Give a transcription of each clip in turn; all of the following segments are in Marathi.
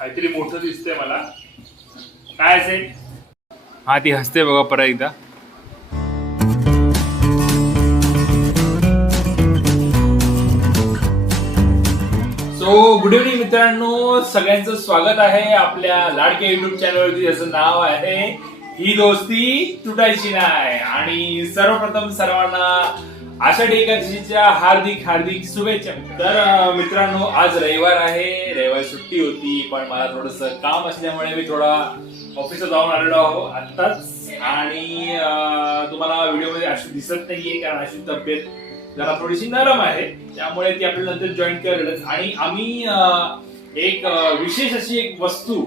काहीतरी मोठं दिसतंय मला. काय असेल? हा ती हसते बघा परत एकदा. सो गुड इव्हनिंग मित्रांनो, सगळ्यांचं स्वागत आहे आपल्या लाडक्या युट्यूब चॅनलवरती. ज्याचं नाव आहे ही दोस्ती तुटायची नाही. आणि सर्वप्रथम सर्वांना आषाढी एकादशीच्या हार्दिक हार्दिक शुभेच्छा. तर मित्रांनो, आज रविवार आहे, रविवार सुट्टी होती, पण मला थोडस काम असल्यामुळे मी थोडा ऑफिसला जाऊन आलेलो आहो आत्ताच. आणि तुम्हाला व्हिडिओमध्ये अशी दिसत नाहीये कारण अशी तब्येत जरा थोडीशी नरम आहे, त्यामुळे ती आपल्याला नंतर जॉईन करेलच. आणि आम्ही एक विशेष अशी एक वस्तू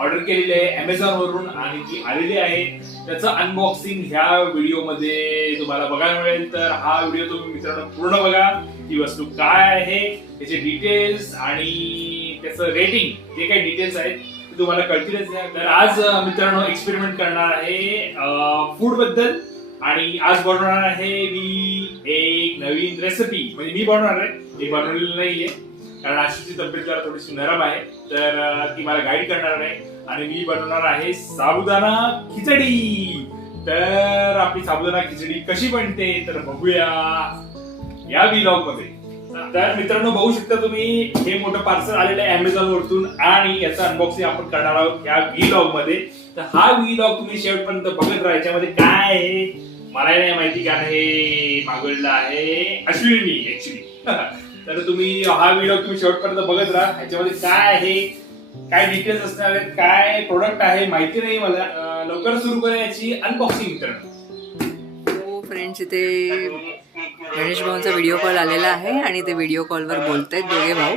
ऑर्डर केलेली आहे अमेझॉन वरून आणि ती आलेली आहे. त्याचं अनबॉक्सिंग ह्या व्हिडिओ मध्ये तुम्हाला बघायला मिळेल. तर हा व्हिडिओ तुम्ही मित्रांनो पूर्ण बघा. ती वस्तू काय आहे, त्याचे डिटेल्स आणि त्याचं रेटिंग, जे काही डिटेल्स आहेत ते तुम्हाला कळतीलच. तर आज मित्रांनो एक्सपेरिमेंट करणार आहे फूड बद्दल. आणि आज बनवणार आहे मी एक नवीन रेसिपी. म्हणजे मी बनवणार आहे, मी बनवलेली नाहीये कारण आशीची तब्येत जरा थोडीशी नरम आहे, तर ती मला गाईड करणार आहे. आणि मी बनवणार आहे साबुदाणा खिचडी. तर आपली साबुदाणा खिचडी कशी बनते तर बघूया या व्लॉग मध्ये. तर मित्रांनो बघू शकता तुम्ही, हे मोठं पार्सल आलेलं आहे अमेझॉन वरतून आणि याचं अनबॉक्सिंग आपण करणार आहोत या व्लॉग मध्ये. तर हा व्लॉग तुम्ही शेवटपर्यंत बघत राहा. याच्यामध्ये काय आहे मला नाही माहिती, कारण हे मागवलेलं आहे अश्विनी ऍक्च्युली. तर तुम्ही हा व्हिडिओ तुम्ही शेवटपर्यंत बघत राहा. ह्याच्यामध्ये काय आहे, काय डिटेल्स असणार आहेत, काय प्रोडक्ट आहे माहिती नाही मला. लवकर सुरू करूया याची अनबॉक्सिंग मित्रांनो. हो फ्रेंड्स, इथे गणेश भाऊंचा व्हिडिओ कॉल आलेला आहे आणि ते व्हिडिओ कॉलवर बोलतायत दोघे भाऊ.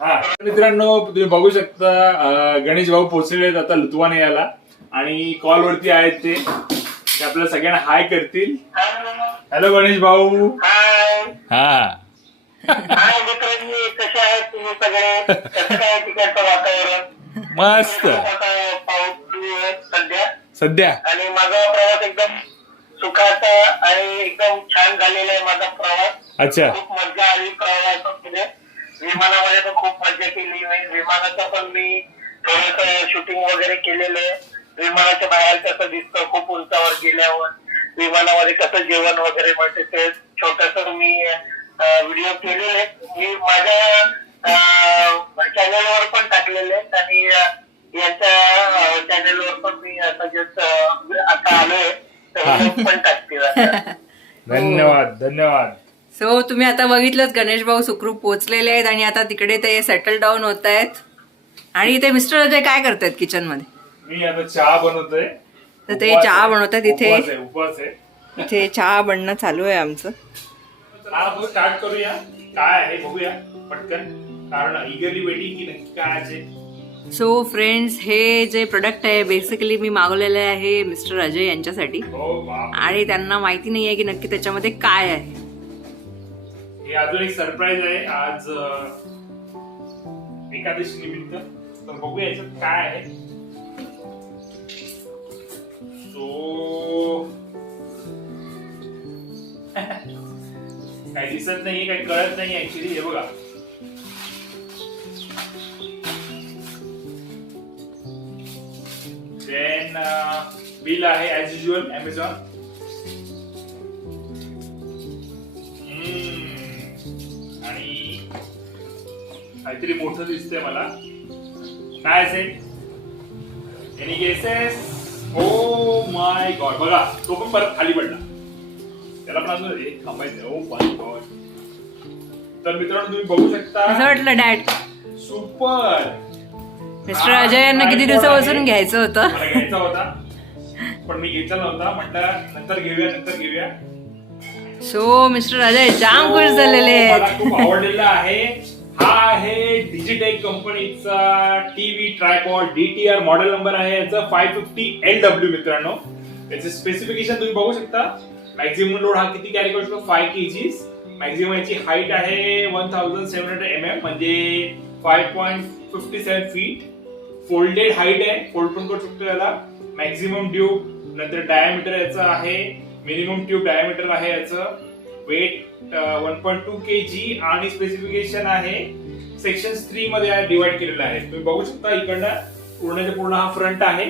हा मित्रांनो, तुम्ही बघू शकता गणेश भाऊ पोहोचलेले आता लुत्वानियाला आणि कॉल वरती आहेत ते आपल्याला सगळ्यांना हाय करतील. हॅलो गणेश भाऊ. हा कसे आहेत तुम्ही सगळे? कसं काय तिकडचं वातावरण? मस्त सध्या. आणि माझा प्रवास एकदम सुखाचा आणि एकदम छान झालेला आहे माझा प्रवास. अच्छा, खूप मजा आली प्रवासामध्ये. विमानामध्ये पण खूप मजा केली. विमानाचं पण मी थोडस शूटिंग वगैरे केलेलं आहे. विमानाच्या बाहेर कसं दिसतं खूप उंचावर गेल्यावर, विमानामध्ये कसं जेवण वगैरे मिळते ते छोटस मी व्हिडिओ केलेले. मी माझ्या चॅनलवर पण टाकलेले आहेत आणि यांच्या चॅनलवर पण मी आता जस्ट आता आलोय तर पण टाकतील. धन्यवाद धन्यवाद. सो तुम्ही आता बघितलंच, गणेश भाऊ सुखरूप पोहोचलेले आहेत आणि आता तिकडे ते सेटल डाऊन होत आहेत. आणि ते मिस्टर अजय काय करतायत किचन मध्ये? मी आता चहा बनवतोय. तर ते चहा बनवतात इथे. उपवास आहे. इथे चहा बनणं चालू आहे आमचं. स्टार्ट करूया. काय आहे बघूया पटकन, कारण इगरली वेटिंग की नक्की काय आहे. सो फ्रेंड्स, हे जे प्रोडक्ट आहे बेसिकली मी मागवलेलं आहे मिस्टर अजय यांच्यासाठी. आणि त्यांना माहिती नाही आहे की नक्की त्याच्यामध्ये काय आहे. हे अजून एक सरप्राईज आहे आज एकादशी निमित्त. तर बघूया याच्यात काय आहे. सो काही दिसत नाहीये, काही कळत नाही ऍक्च्युली. हे बघा, देन बिल आहे ऍज युजल अमेझॉन. आणि काहीतरी मोठं दिसतंय मला. काय असेल? Any guesses? Oh my God, बघा तो पण परत खाली पडला. त्याला पण अजून एक थांबायचं. Oh my God. तर मित्रांनो तुम्ही बघू शकता. असं वाटलं डॅड सुपर. मिस्टर अजय यांना किती दिवसापासून घ्यायचं होतं. घ्यायचा होता पण मी घेतला नव्हता. म्हटलं नंतर घेऊया. सो मिस्टर अजय जाम खुश झालेले आहेत. मला खूप आवडलेला आहे. हा आहे डिजिटेक कंपनीचा TV tripod. DTR model number आहे याचा 550LW मित्रांनो. याचे स्पेसिफिकेशन तुम्ही बघू शकता. मॅक्झिमम लोड हा किती कॅरी करू शकतो? 5 kg. मॅक्झिमम याची हाईट आहे 1700 mm म्हणजे 5.57 feet. फोल्डेड हाईट आहे, फोल्ड पण करू शकतो याला. मॅक्झिमम ट्यूब, नंतर डायमीटर याचा आहे, मिनिमम ट्यूब डायमीटर आहे याचं. वेट 1.2 kg आणि स्पेसिफिकेशन आहे सेक्शन्स 3 मध्ये डिवाइड केलेला आहे. तुम्ही बघू शकता इकडनं पूर्णच्या पूर्ण हा फ्रंट आहे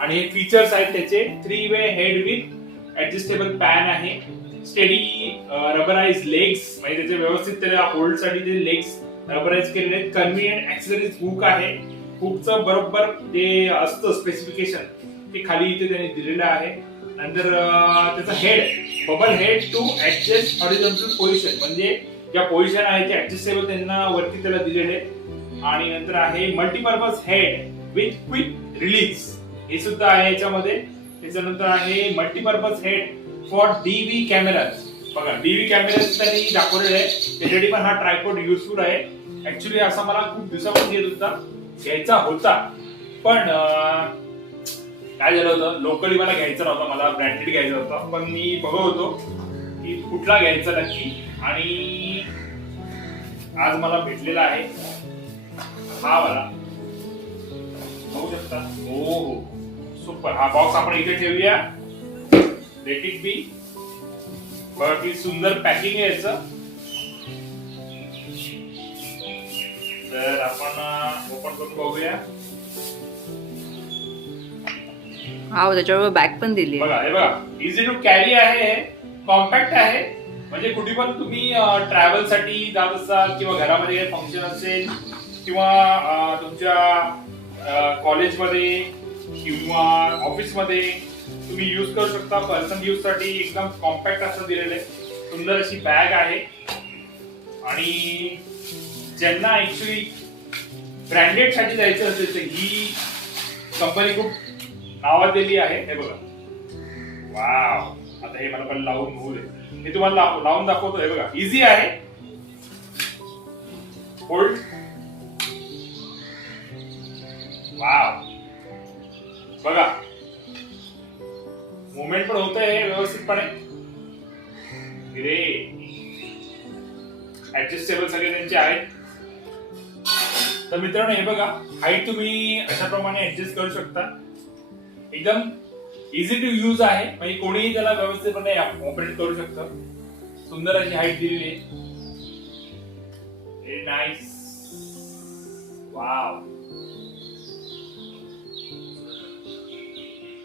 आणि हे फीचर्स आहेत त्याचे. 3 वे हेड विथ ऍडजस्टेबल पॅन आहे, स्टेडी रबराइज लेग्स, म्हणजे त्याचे व्यवस्थित त्याला होल्ड साठी ते लेग्स रबराइज केलेले आहेत. कन्व्हिनियंट ऍक्सेसरीज हुक आहे, हुकचं बरोबर जे असतं स्पेसिफिकेशन ते खाली इथे त्यांनी दिलेलं आहे. नंतर त्याचा head, bubble head to adjust horizontal position, म्हणजे ज्या पोझिशन आहे ते ऍडजस्टेबल त्यांना वरती त्याला दिलेले. आणि नंतर आहे multipurpose head with quick release, हे सुद्धा आहे याच्यामध्ये. त्याच्यानंतर आहे multipurpose head for DV cameras. बघा डीव्ही कॅमेराज त्यांनी दाखवलेले आहे, त्याच्यासाठी पण हा ट्रायपॉड युजफुल आहे. ऍक्च्युली असा मला खूप दिवसापासून घ्यायचा होता, पण काय झालं होतं, लोकली मला घ्यायचा नव्हता, मला ब्रँडेड घ्यायचा होता. पण मी बघत होतो की कुठला घ्यायचा नक्की, आणि आज मला भेटलेला आहे हा वाला. बघू शकता. हो सुपर. हा बॉक्स आपण इथे ठेवूया. Let it be. बघा किती सुंदर पॅकिंग आहे याचं. तर आपण ओपन करून बघूया. हा त्याच्यावर बॅग पण दिली. बघा हे बघा, इझी टू कॅरी आहे, कॉम्पॅक्ट आहे. म्हणजे कुठे पण तुम्ही ट्रॅव्हल साठी जात असाल किंवा घरामध्ये फंक्शन असेल किंवा तुमच्या कॉलेजमध्ये किंवा ऑफिसमध्ये तुम्ही युज करू शकता. पर्सनल यूज साठी एकदम कॉम्पॅक्ट असं दिलेलं आहे. सुंदर अशी बॅग आहे. आणि ज्यांना ऍक्च्युली ब्रँडेड साठी जायचं असेल तर ही कंपनी खूप नावाजलेली आहे. हे बघा, वाव. आता हे मला पण लावून बघू दे. हे तुम्हाला लावून दाखवतो. हे बघा, इझी आहे. होल्ड. वाव. बघा मुवमेंट पण होत आहे व्यवस्थितपणे. ऍडजस्टेबल सगळे त्यांचे आहेत. तर मित्रांनो हे बघा, हाईट तुम्ही अशा प्रमाणे ऍडजस्ट करू शकता. एकदम इझी टू यूज आहे, म्हणजे कोणीही त्याला व्यवस्थितपणे ऑपरेट करू शकतं. सुंदर अशी हाईट दिलेली आहे. Very nice. वाव.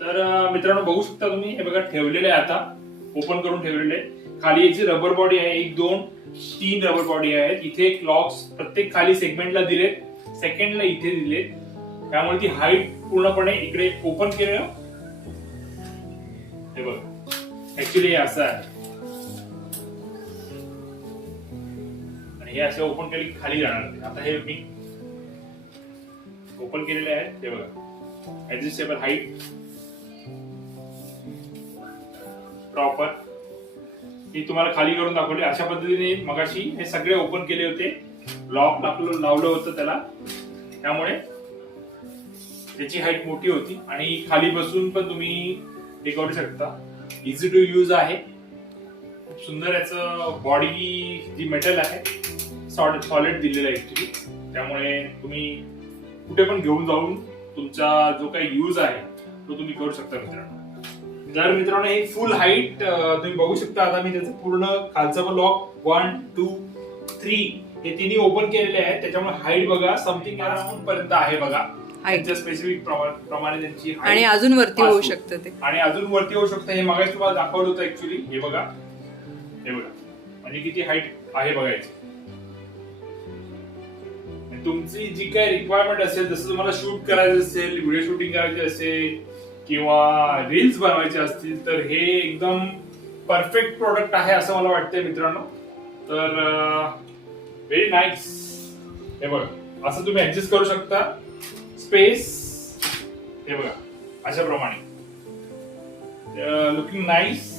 तर मित्रांनो बघू शकता तुम्ही, हे बघा ठेवलेले आहे, आता ओपन करून ठेवलेले आहे. खाली याची रबर बॉडी आहे, 1 2 3 रबर बॉडी आहेत. इथे क्लॉक्स प्रत्येक खाली सेगमेंटला दिलेत, सेकंडला इथे दिलेत. त्यामुळे ती हाईट पूर्णपणे इकडे ओपन केलं. हे बघा ऍक्च्युली असं आहे, आणि हे असे ओपन केले खाली जाणार. आता हे मी ओपन केलेले आहेत. हे बघा ऍडजस्टेबल हाईट प्रॉपर. मी तुम्हाला खाली करून दाखवले. अशा पद्धतीने मगाशी हे सगळे ओपन केले होते. लॉक लावलं होतं त्याला, त्यामुळे त्याची हाईट मोठी होती. आणि खाली बसून पण तुम्ही हे करू शकता. इझी टू यूज आहे. खूप सुंदर याचं बॉडी जी मेटल आहे सॉलिड दिलेलं आहे ऍक्च्युली. त्यामुळे तुम्ही कुठे पण घेऊन जाऊन तुमचा जो काही यूज आहे तो तुम्ही करू शकता मित्रांनो. तर मित्रांनो ही फुल हाईट तुम्ही बघू शकता. आता मी त्याचं पूर्ण खालचं पण लॉक 1 2 3 हे तिन्ही ओपन केलेले आहेत. त्याच्यामुळे हाईट बघा समथिंग अराउंड पर्यंत आहे. बघा त्यांच्या स्पेसिफिक प्रमाणे त्यांची हाईट, आणि अजून वरती होऊ शकतं ते, आणि अजून वरती होऊ शकतं. हे मगाशी तुम्हाला दाखवलं होतं ऍक्च्युली. हे बघा, हे बघा म्हणजे किती हाईट आहे बघायची. तुमची जी काय रिक्वायरमेंट असेल, जसं तुम्हाला शूट करायचं असेल, व्हिडिओ शूटिंग करायची असेल किंवा रील्स बनवायचे असतील, तर हे एकदम परफेक्ट प्रोडक्ट आहे असं मला वाटतंय मित्रांनो. तर व्हेरी नाईस. हे बघा असं तुम्ही ऍडजस्ट करू शकता. स्पेस हे बघा अशा प्रमाणे लुकिंग नाईस.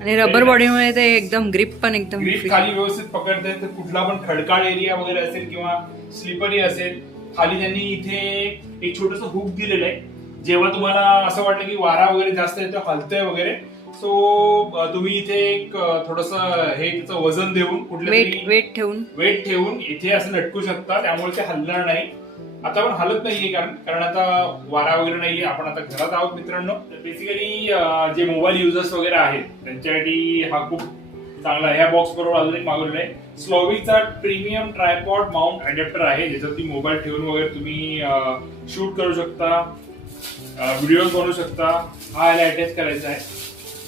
आणि रबर बॉडीमुळे ते एकदम ग्रिप पण एकदम ग्रिप खाली व्यवस्थित पकडते. तर कुठला पण खडकाळ एरिया वगैरे असेल किंवा स्लिपरी असेल, खाली त्यांनी इथे एक छोटस हुक दिलेलं आहे. जेव्हा तुम्हाला असं वाटलं की वारा वगैरे जास्त येतो, हलतोय वगैरे, सो तुम्ही इथे एक थोडस हे त्याचं वजन देऊन कुठल्या वेट ठेवून इथे असं लटकू शकता. त्यामुळे ते हलणार नाही. आता पण हलत नाहीये, कारण आता वारा वगैरे नाहीये. आपण आता घरात आहोत मित्रांनो. बेसिकली जे मोबाईल युजर्स वगैरे आहेत त्यांच्यासाठी हा खूप चांगला आहे. ह्या बॉक्स बरोबर अजून एक मागवलेला आहे. स्लोविकचा प्रीमियम ट्रायपॉड माउंट अडॅप्टर आहे, ज्याच्यावरती मोबाईल ठेवून वगैरे तुम्ही शूट करू शकता, व्हिडिओ बनवू शकता. हा याला अटॅच करायचा आहे.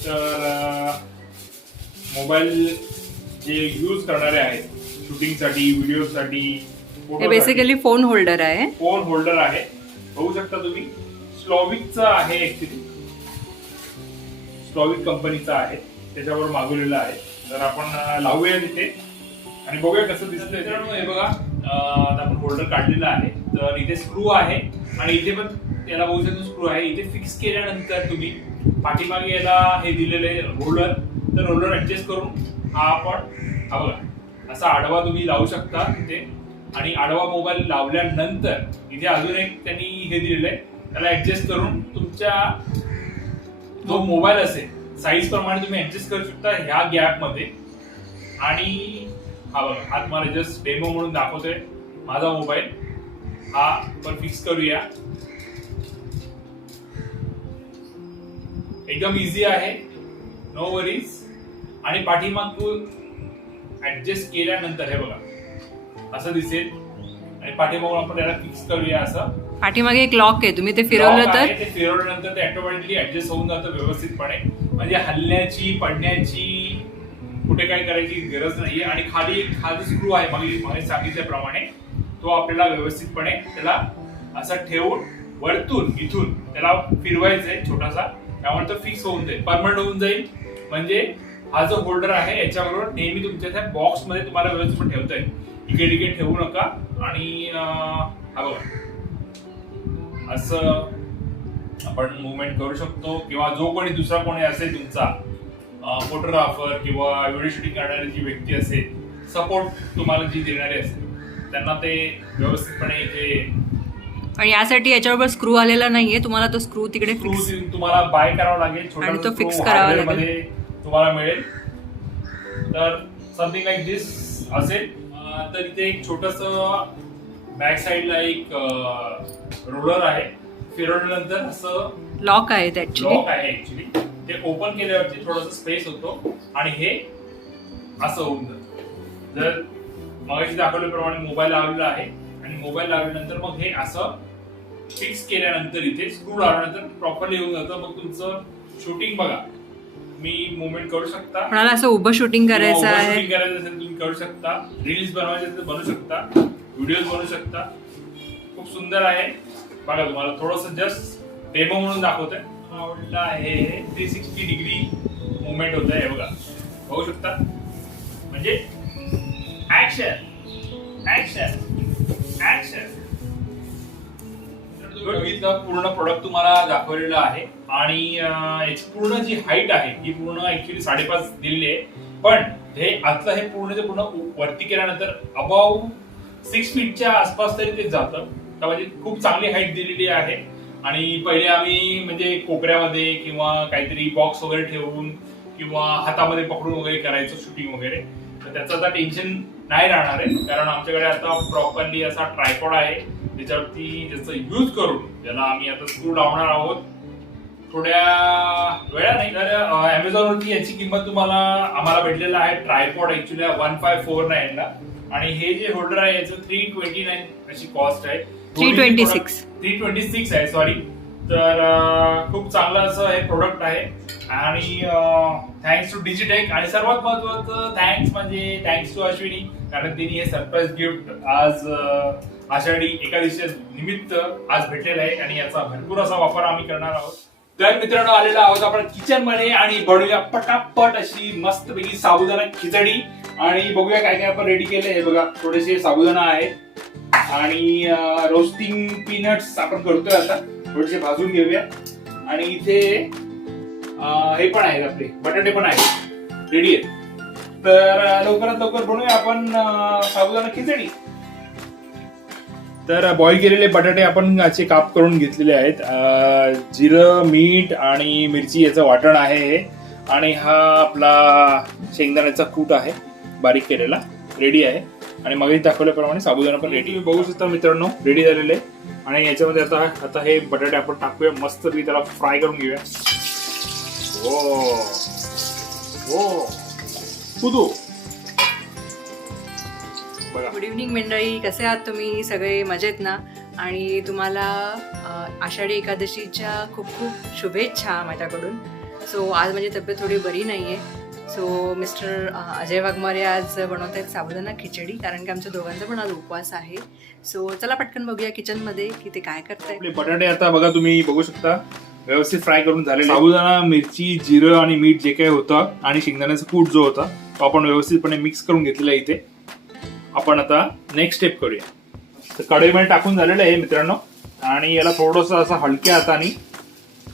तर मोबाईल जे यूज करणारे आहेत शूटिंगसाठी, व्हिडिओसाठी, हे बेसिकली फोन होल्डर आहे. फोन होल्डर आहे, बघू शकता तुम्ही. स्लोविकचा आहे, ऍक्च्युली स्लोविक कंपनीचा आहे, त्याच्यावर मागवलेला आहे. तर आपण लावूया तिथे आणि बघूया कसं दिसतंय. हे बघा, आता आपण होल्डर काढलेला आहे. तर इथे स्क्रू आहे आणि इथे पण याला बघू शकतो स्क्रू आहे. इथे फिक्स केल्यानंतर तुम्ही पाठीमागे याला हे दिलेलं आहे रोलर. तर रोलर ऍडजस्ट करून हा बघा असा आडवा तुम्ही लावू शकता तिथे. आणि आडवा मोबाईल लावल्यानंतर इथे अजून एक त्यांनी हे दिलेलं आहे, त्याला ऍडजस्ट करून तुमच्या जो मोबाईल असेल साईज प्रमाणे तुम्ही ऍडजस्ट करू शकता ह्या गॅप मध्ये. आणि हा बघा, हा तुम्हाला जस्ट डेमो म्हणून दाखवतोय माझा मोबाईल. हा पण फिक्स करूया. एकदम इझी आहे, नो वरीज. आणि पाठीमागून ऍडजस्ट केल्यानंतर हे बघा असं दिसेल. आणि पाठीमागून आपण त्याला फिक्स करूया. असं पाठीमागे एक लॉक आहे, तुम्ही ते फिरवलं तर ते फिरवल्यानंतर ते ऑटोमॅटिकली ऍडजस्ट होऊन जातं व्यवस्थितपणे. म्हणजे हलण्याची, पडण्याची, कुठे काय करायची गरज नाहीये. आणि खाली स्क्रू आहे मागे सांगितल्याप्रमाणे, तो आपल्याला व्यवस्थितपणे त्याला असं ठेवून वरतून इथून त्याला फिरवायचा आहे छोटासा, त्यामुळे तो फिक्स होऊन जाईल, परमनंट होऊन जाईल. म्हणजे हा जो होल्डर आहे याच्याबरोबर नेहमी तुमच्या त्या बॉक्स मध्ये तुम्हाला व्यवस्थित ठेवता येईल. इकडे तिकडे ठेवू नका. आणि हा बघा असं आपण मुवमेंट करू शकतो. किंवा जो कोणी दुसरा कोणी असेल तुमचा फोटोग्राफर किंवा व्हिडिओ शूटिंग करणारी जी व्यक्ती असेल, सपोर्ट तुम्हाला जी देणारी असेल, त्यांना ते व्यवस्थितपणे इथे. आणि यासाठी याच्याबरोबर स्क्रू आलेला नाहीये, तुम्हाला तो स्क्रू तिकडे फिक्स तुम्हाला बाय करावा लागेल. आणि तो फिक्स करावा लागेल, तुम्हाला मिळेल. तर समथिंग लाईक दिस असेल. तर इथे एक छोटस बॅक साइडला एक रोलर आहे. फिरवल्यानंतर असं लॉक आहे, लॉक आहे ऍक्च्युली. ते ओपन केल्यावरती थोडस स्पेस होतो आणि हे असं होऊन जातं. जर मगाशी दाखवल्याप्रमाणे मोबाईल लावलेला आहे आणि मोबाईल लावल्यानंतर मग हे असं फिक्स केल्यानंतर इथे स्क्रू लावल्यानंतर प्रॉपरली येऊन जातं. मग तुमचं शूटिंग बघा, मी मुवमेंट करू शकता. कोणाला असं उभं शूटिंग करायचं आहे, शूटिंग करायचं असेल तुम्ही करू शकता. रील्स बनवायचे असेल तर बनवू शकता, व्हिडिओज बनवू शकता. खूप सुंदर आहे बघा. तुम्हाला थोडस जस्ट डेमो म्हणून दाखवतोय. आवडला आहे. 360 डिग्री मुवमेंट होत आहे बघा, बघू शकता. म्हणजे ऍक्शन ऍक्शन ऍक्शन. पूर्ण प्रोडक्ट तुम्हाला दाखवलेलं आहे. आणि याची पूर्ण जी हाईट आहे ही पूर्ण ऍक्च्युली 5.5 दिलेली आहे. पण हे आतलं हे पूर्ण वरती केल्यानंतर अबाव 6 फीटच्या आसपास तरी ते जातं. म्हणजे खूप चांगली हाईट दिलेली आहे. आणि पहिले आम्ही म्हणजे कोपऱ्यामध्ये किंवा काहीतरी बॉक्स वगैरे ठेवून किंवा हातामध्ये पकडून वगैरे करायचो शूटिंग वगैरे. तर त्याचं आता टेन्शन नाही राहणार आहे, कारण आमच्याकडे आता प्रॉपरली असा ट्रायपॉड आहे ज्याच्यावरती त्याचं यूज करून ज्याला आम्ही आता स्क्रू लावणार आहोत थोड्या वेळाने. तर अमेझॉन वरती याची किंमत तुम्हाला आम्हाला भेटलेला आहे ट्रायपॉड ऍक्च्युली 1549 ला. आणि हे जे होल्डर आहे याचं 329 अशी कॉस्ट आहे. 326 आहे, सॉरी. तर खूप चांगलं असं हे प्रोडक्ट आहे. आणि थँक्स टू डिजिटेक. आणि सर्वात महत्वाचं थँक्स टू अश्विनी, कारण तिने हे सरप्राईज गिफ्ट आज आषाढी एकादशी निमित्त आज भेटलेलं आहे आणि याचा भरपूर असा वापर आम्ही करणार आहोत. तर मित्रांनो, आलेला आहोत आपण किचन मध्ये आणि बनवूया पटापट अशी मस्तपैकी साबुदाणा खिचडी. आणि बघूया काय काय आपण रेडी केलंय. हे बघा, थोडेसे साबुदाणा आहेत आणि रोस्टिंग पीनट्स आपण करतोय आता, थोडेसे भाजून घेऊया. आणि इथे हे पण आहेत, आपले बटाटे पण आहेत, रेडी आहेत. तर लवकरात लवकर बनवूया आपण साबुदाणा खिचडी. तर बॉईल केलेले बटाटे आपण असे काप करून घेतलेले आहेत. जिरं, मीठ आणि मिरची याचं वाटण आहे हे. आणि हा आपला शेंगदाण्याचा कूट आहे बारीक केलेला, रेडी आहे. आणि मग दाखवल्याप्रमाणे साबुदाणा पण रेडी. बघू शकता मित्रांनो, रेडी झालेले. आणि याच्यामध्ये आता हे बटाटे आपण टाकूया, मस्त त्याला फ्राय करून घेऊया. गुड इव्हनिंग मंडळी, कसे आहात तुम्ही सगळे? मजेत ना? आणि तुम्हाला आषाढी एकादशीच्या खूप खूप शुभेच्छा माझ्याकडून. सो आज माझी तब्येत थोडी बरी नाही आहे. सो मिस्टर अजय वाघमारे आज बनवत आहेत साबुदाणा खिचडी, कारण की आमच्या दोघांचा पण आज उपवास आहे. सो चला पटकन बघूया किचनमध्ये की ते काय करतायत. आपले बटाटे आता बघा, तुम्ही बघू शकता व्यवस्थित फ्राय करून झालेले. साबुदाणा, मिरची, जिरं आणि मीठ जे काही होतं आणि शेंगदाण्याचा कूट जो होता तो आपण व्यवस्थितपणे मिक्स करून घेतलेला आहे. इथे आपण आता नेक्स्ट स्टेप करूया. तर कढईमध्ये टाकून झालेलं आहे मित्रांनो, आणि याला थोडंसं असं हलक्या हाताने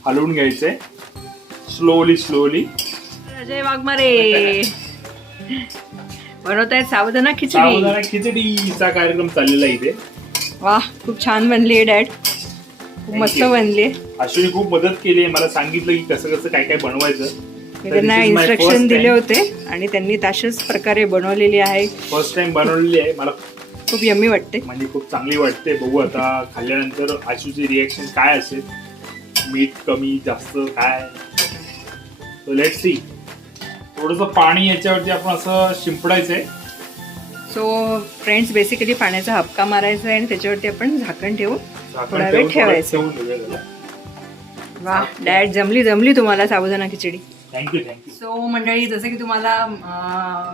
हलवून घ्यायचंय स्लोली स्लोली. अजय वाघमारे बनवत आहेत साबुदाणा खिचडी. साबुदाणा खिचडीचा कार्यक्रम चाललेला आहे इथे. वाह, खूप छान बनली आहे डॅड, खूप मस्त बनली आहे. अश्विनी खूप मदत केली आहे मला, सांगितलं की कसं कसं काय काय बनवायचं. मी त्यांना इन्स्ट्रक्शन दिले होते आणि त्यांनी तशाच प्रकारे बनवलेली आहे. फर्स्ट टाइम बनवलेली आहे, मला खूप यम्मी वाटते, म्हणजे खूप चांगली वाटते. बघू आता खाल्ल्यानंतर आशूची रिएक्शन काय असेल, मीठ कमी जास्त काय. So let's see. थोडंसं पाणी याच्यावरती आपण असं शिंपडायचंय. सो फ्रेंड्स, बेसिकली पाण्याचा हबका मारायचा आहे आणि त्याच्यावरती आपण झाकण ठेवून थोडा वेळ ठेवायचं. वा डॅड, जमली तुम्हाला साबुदाणा खिचडी. Thank you thank you. सो मंडळी, जसं की तुम्हाला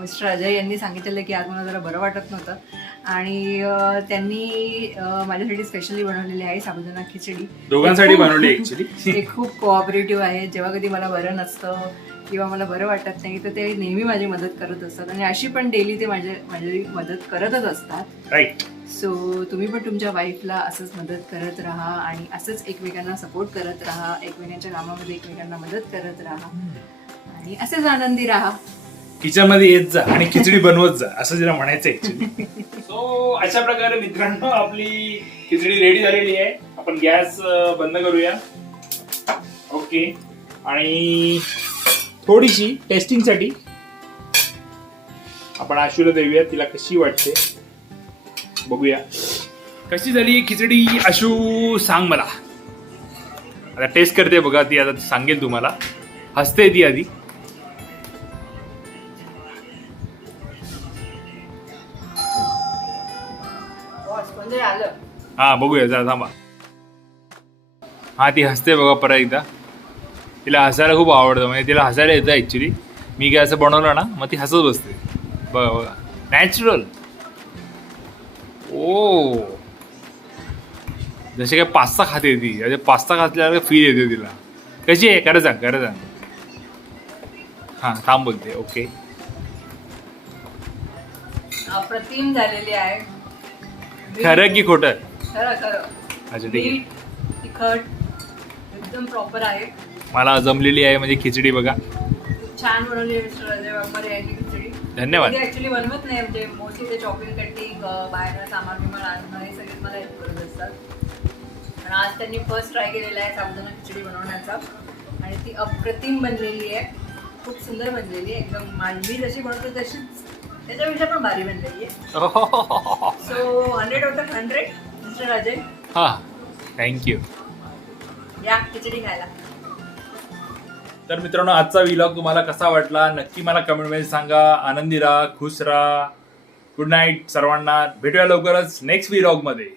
मिस्टर अजय यांनी सांगितलेलं की आज मला जरा बरं वाटत नव्हतं आणि त्यांनी माझ्यासाठी स्पेशली बनवलेली आहे साबुदाणा खिचडी. दोघांसाठी बनवली ऍक्च्युली. ते खूप कोऑपरेटिव्ह आहे. जेव्हा कधी मला बरं नसतं किंवा मला बरं वाटत नाही तर ते नेहमी माझी मदत करत असतात आणि अशी पण डेली ते माझी मदत करतच असतात. राईट. सो तुम्ही पण तुमच्या वाईफला असंच मदत करत राहा आणि असंच एकमेकांना सपोर्ट करत राहा, एकमेकांच्या कामामध्ये एकमेकांना मदत करत राहा आणि असेच आनंदी राहा. किचन मध्ये येत जा आणि खिचडी बनवत जा, असं जरा म्हणायचं ऍक्च्युली. सो अशा प्रकारे मित्रांनो आपली खिचडी रेडी झालेली आहे. आपण गॅस बंद करूया. ओके. आणि थोडीशी टेस्टिंगसाठी आपण आशूला देऊया, तिला कशी वाटते बघूया. कशी झाली खिचडी आशू, सांग मला. आता टेस्ट करते बघा ती, आता सांगेल तुम्हाला. हसते ती आधी. हा बघूया जरा थांबा. हा ती हसते बघा परत एकदा. तिला हसायला खूप आवडतं, म्हणजे तिला हसायला येतं ॲक्च्युली. मी काय असं बनवलं ना मग ती हसत बसते. बघा बघा, नॅचरल. ओ, जसे काय पास्ता खाते ती, म्हणजे पास्ता खातल्यावर फील येते तिला. कशी आहे खरं सांग, खरं सांग. हां थांब बोलते. ओके. अप्रतिम झालेली आहे. खरं की खोटं? खरं खरं. अच्छा ठीक आहे. तिखट एकदम प्रॉपर आहे. मला जमलेली आहे म्हणजे खिचडी बघा. खूप छान बनवली मिस्टर अजय वाघमारे यांनी खिचडी. धन्यवाद. ऍक्च्युली बनवत नाही, म्हणजे मोस्टली ते चॉपिंग कटिंग, बाहेर सामान बिमान आणणं हे सगळेच मला हेल्प करत असतात. पण आज त्यांनी फर्स्ट ट्राय केलेला आहे साबुदाणा खिचडी बनवण्याचा आणि ती अप्रतिम बनलेली आहे. खूप सुंदर बनलेली आहे एकदम. मी जशी बनवतो तशीच त्याच्यापेक्षा पण भारी बनलेली आहे. So 100 out of 100 mister Ajay. हां थँक्यू. या खिचडी खायला. तर मित्रांनो, आजचा व्लॉग तुम्हाला कसा वाटला नक्की मला कमेंटमध्ये सांगा. आनंदी राहा, खुश राहा. गुड नाईट सर्वांना. भेटूया लवकरच नेक्स्ट व्लॉगमध्ये.